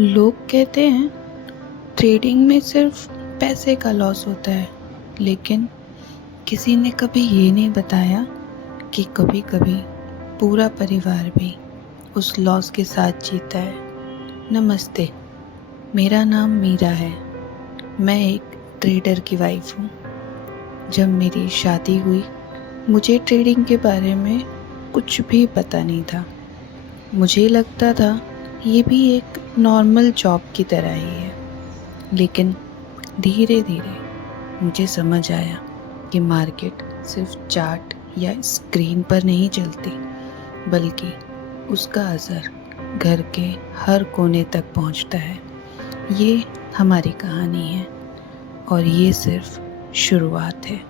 लोग कहते हैं ट्रेडिंग में सिर्फ पैसे का लॉस होता है, लेकिन किसी ने कभी ये नहीं बताया कि कभी कभी पूरा परिवार भी उस लॉस के साथ जीता है। नमस्ते, मेरा नाम मीरा है। मैं एक ट्रेडर की वाइफ हूँ। जब मेरी शादी हुई, मुझे ट्रेडिंग के बारे में कुछ भी पता नहीं था। मुझे लगता था ये भी एक नॉर्मल जॉब की तरह ही है। लेकिन धीरे धीरे मुझे समझ आया कि मार्केट सिर्फ चार्ट या स्क्रीन पर नहीं चलती, बल्कि उसका असर घर के हर कोने तक पहुंचता है। ये हमारी कहानी है और ये सिर्फ शुरुआत है।